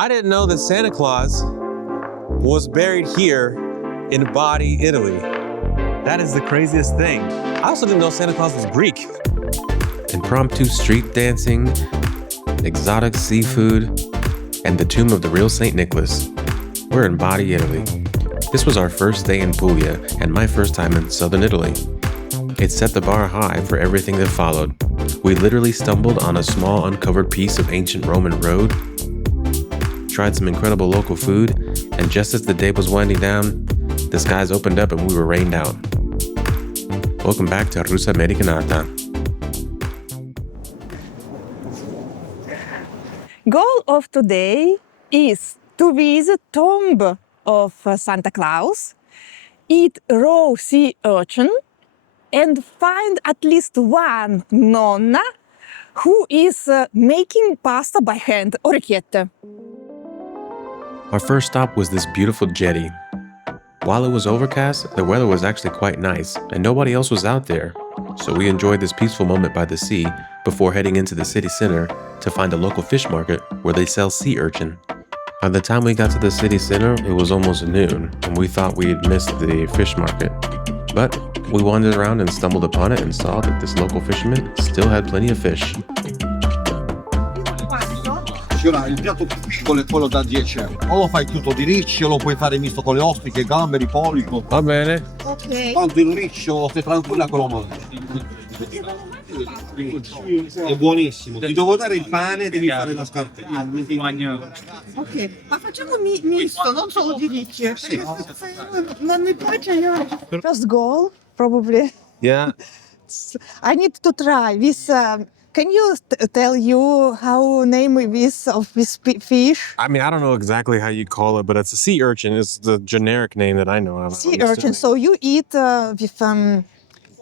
I didn't know that Santa Claus was buried here in Bari, Italy. That is the craziest thing. I also didn't know Santa Claus was Greek. Impromptu street dancing, exotic seafood, and the tomb of the real St. Nicholas. We're in Bari, Italy. This was our first day in Puglia and my first time in southern Italy. It set the bar high for everything that followed. We literally stumbled on a small uncovered piece of ancient Roman road, tried some incredible local food, and just as the day was winding down, the skies opened up and we were rained out. Welcome back to Russa Americanata. Goal of today is to visit tomb of Santa Claus, eat raw sea urchin, and find at least one nonna who is making pasta by hand, orecchiette. Our first stop was this beautiful jetty. While it was overcast, the weather was actually quite nice, and nobody else was out there. So we enjoyed this peaceful moment by the sea before heading into the city center to find a local fish market where they sell sea urchin. By the time we got to the city center, it was almost noon, and we thought we had missed the fish market. But we wandered around and stumbled upon it and saw that this local fisherman still had plenty of fish. Il piatto più piccolo è quello da 10 euro. O lo fai tutto di ricci o lo puoi fare misto con le ostriche, gamberi, polipo. Va bene. Ok. Tanto il riccio, stai tranquilla che lo mangi. È buonissimo. Ti devo dare il pane, devi fare la scarpetta. Ok, ma facciamo misto, non solo di ricci. Non mi piace io. First goal, probably. Yeah. I need to try this. Can you tell you how name this of this fish? I mean, I don't know exactly how you call it, but it's a sea urchin. It's the generic name that I know of. Sea urchin. So you eat with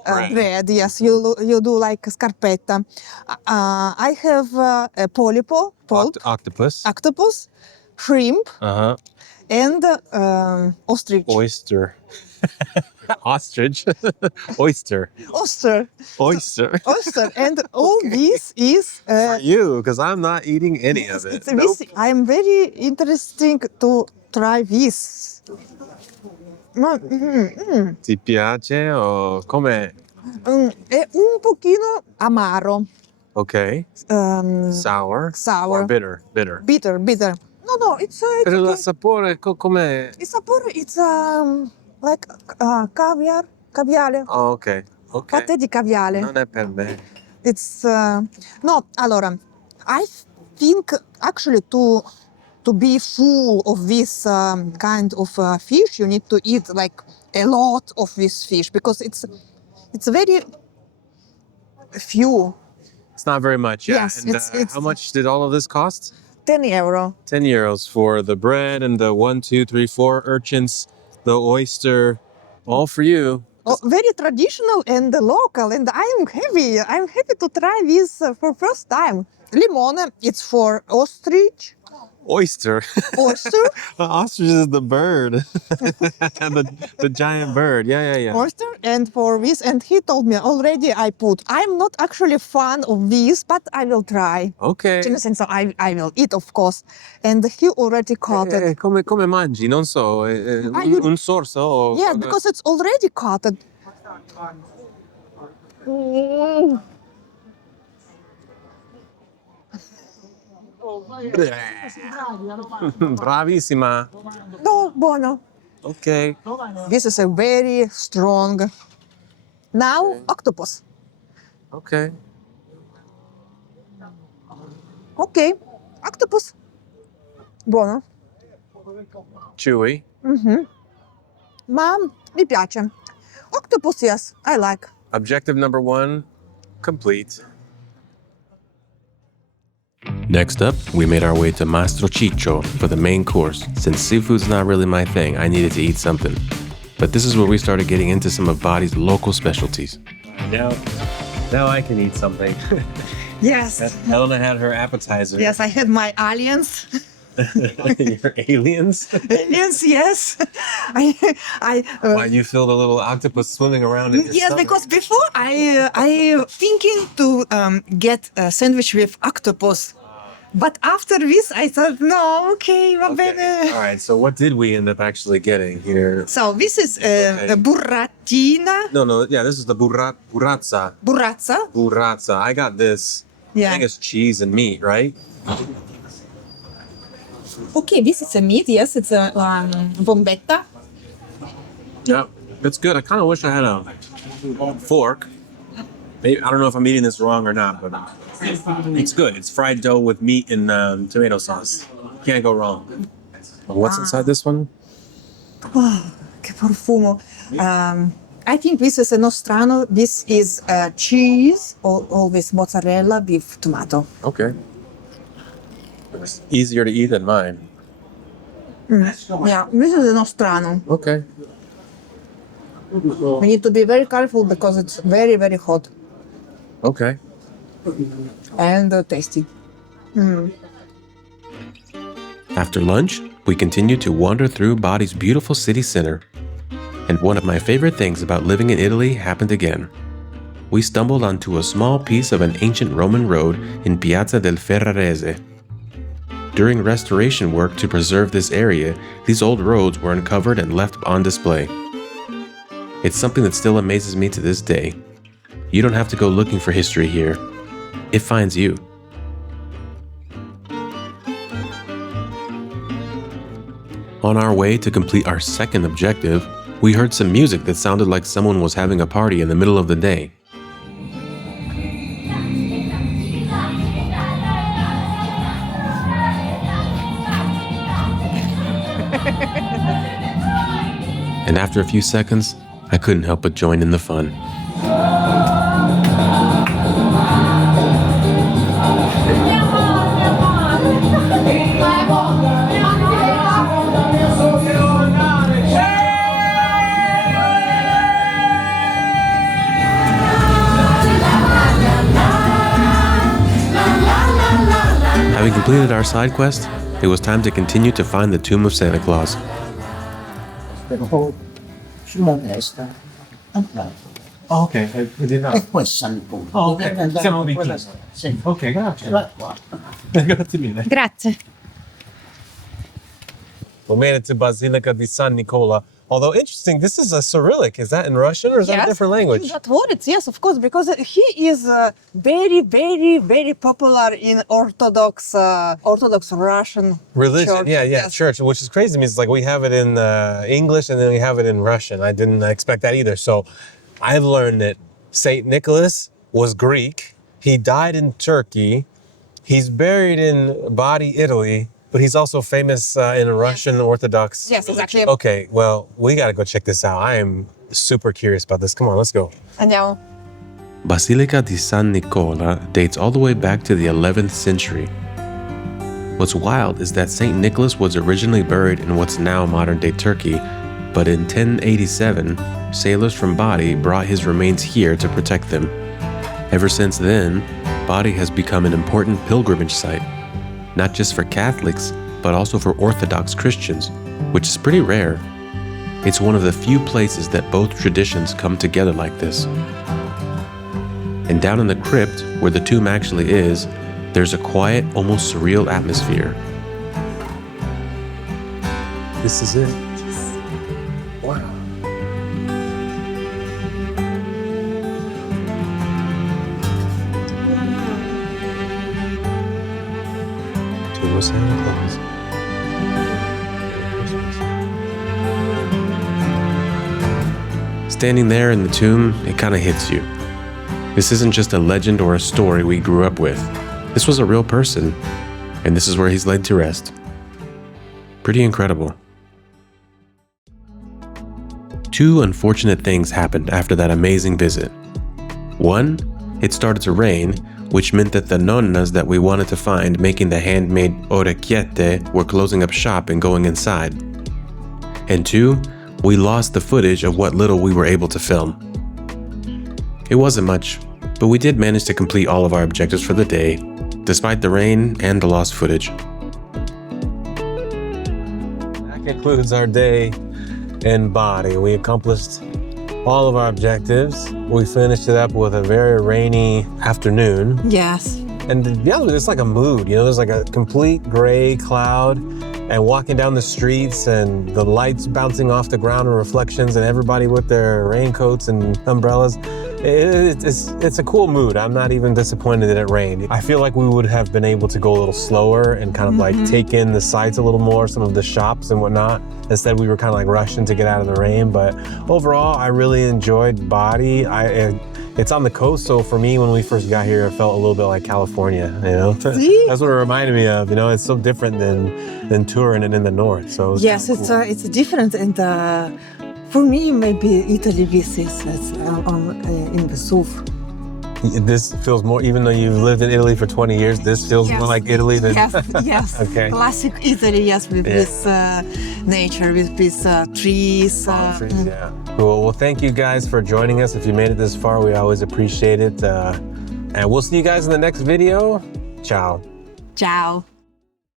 bread. Yes, you do like scarpetta. I have a polypo, octopus, shrimp, and ostrich. Oyster. Ostrich. Oyster. And all this is For you, because I'm not eating any of it. Nope. I'm very interesting to try this. Ti piace o come? È un pochino amaro. Okay. Sour. Sour. Or bitter. Bitter. No, it's Pero il okay. sapore come? Il sapore, it's like caviale. Oh, okay. Patè di caviale. Non è per me. It's no, allora, I think actually to be full of this kind of fish, you need to eat like a lot of this fish because it's very few. It's not very much, yeah. Yes, and it's how much did all of this cost? 10 euro. 10 euros for the bread and the 1, 2, 3, 4 urchins, the oyster, all for you. Oh, very traditional and local, and I'm happy to try this for first time. Limone, it's for ostrich. Oyster. Oyster. Ostrich is the bird. the giant bird. Yeah. Oyster, and for this, and he told me already I'm not actually a fan of this, but I will try. Okay. So I will eat, of course. And he already caught it. Come mangi? Non so. Un sorso? O... Yeah, because it's already caught it. Bravissima. No, buono. Okay. This is a very strong. Now, octopus. Okay. Ok, octopus. Buono. Chewy. Ma mi piace. Octopus, yes, I like. Objective number 1, complete. Next up, we made our way to Mastro Ciccio for the main course. Since seafood's not really my thing, I needed to eat something. But this is where we started getting into some of Bari's local specialties. Now I can eat something. Yes. Elena had her appetizer. Yes, I had my aliens. Your aliens? Aliens, yes. Why you feel the little octopus swimming around in your yes, stomach? because before I thinking to get a sandwich with octopus. But after this, I thought, no, okay, va bene. All right, so what did we end up actually getting here? So this is a burratina, No, yeah, this is the burrazza. burrazza. Burrazza. I got this. I Yeah. think it's cheese and meat, right? Okay, this is a meat. Yes, it's a bombetta. Yeah, it's good. I kind of wish I had a fork. Maybe, I don't know if I'm eating this wrong or not, but it's good. It's fried dough with meat and tomato sauce. Can't go wrong. What's inside this one? Che profumo. I think this is a nostrano. This is cheese, always mozzarella with tomato. Okay. It's easier to eat than mine. Yeah, this is a nostrano. Okay. We need to be very careful because it's very, very hot Okay. and tasty. After lunch, we continued to wander through Bari's beautiful city center. And one of my favorite things about living in Italy happened again. We stumbled onto a small piece of an ancient Roman road in Piazza del Ferrarese. During restoration work to preserve this area, these old roads were uncovered and left on display. It's something that still amazes me to this day. You don't have to go looking for history here. It finds you. On our way to complete our second objective, we heard some music that sounded like someone was having a party in the middle of the day. And after a few seconds, I couldn't help but join in the fun. Having completed our side quest, it was time to continue to find the tomb of Santa Claus. Sulla destra, andate. Oh, okay, I did not. E questo è il punto. Oh, ok. Deve andare Siamo per quella vicini. strada. Sì. Ok, grazie. Va qua. Grazie mille. Grazie. We made it to Basilica di San Nicola. Although interesting, this is a Cyrillic. Is that in Russian or is that a different language? That words, yes, of course, because he is very, very, very popular in Orthodox Russian Religion, church. yeah, Yes. church, which is crazy to me. It's like we have it in English and then we have it in Russian. I didn't expect that either. So I've learned that Saint Nicholas was Greek. He died in Turkey. He's buried in Bari, Italy, but he's also famous in Russian Orthodox. Yes, exactly. Okay, well, we got to go check this out. I am super curious about this. Come on, let's go. Andiamo. Basilica di San Nicola dates all the way back to the 11th century. What's wild is that St. Nicholas was originally buried in what's now modern-day Turkey, but in 1087, sailors from Bari brought his remains here to protect them. Ever since then, Bari has become an important pilgrimage site, not just for Catholics, but also for Orthodox Christians, which is pretty rare. It's one of the few places that both traditions come together like this. And down in the crypt, where the tomb actually is, there's a quiet, almost surreal atmosphere. This is it. Wow. Tomb of Santa Claus. Standing there in the tomb, it kind of hits you. This isn't just a legend or a story we grew up with. This was a real person, and this is where he's laid to rest. Pretty incredible. Two unfortunate things happened after that amazing visit. One, it started to rain, which meant that the nonnas that we wanted to find making the handmade orecchiette were closing up shop and going inside. And two, we lost the footage of what little we were able to film. It wasn't much, but we did manage to complete all of our objectives for the day, despite the rain and the lost footage. That concludes our day in Bari. We accomplished all of our objectives. We finished it up with a very rainy afternoon. Yes. And to be honest with you, it's like a mood, you know, there's like a complete gray cloud, and walking down the streets and the lights bouncing off the ground and reflections and everybody with their raincoats and umbrellas. It's a cool mood. I'm not even disappointed that it rained. I feel like we would have been able to go a little slower and kind of like take in the sights a little more, some of the shops and whatnot. Instead, we were kind of like rushing to get out of the rain. But overall, I really enjoyed Bari. It's on the coast, so for me, when we first got here, it felt a little bit like California, you know? That's what it reminded me of, you know? It's so different than Turin and in the north, so Yes, cool. it's different, and for me, maybe Italy, this is in the south. This feels more, even though you've lived in Italy for 20 years, this feels more like Italy than... Yes. Okay. Classic Italy, yes, with this nature, with these trees. Yeah. Cool. Well, thank you guys for joining us. If you made it this far, we always appreciate it. And we'll see you guys in the next video. Ciao. Ciao.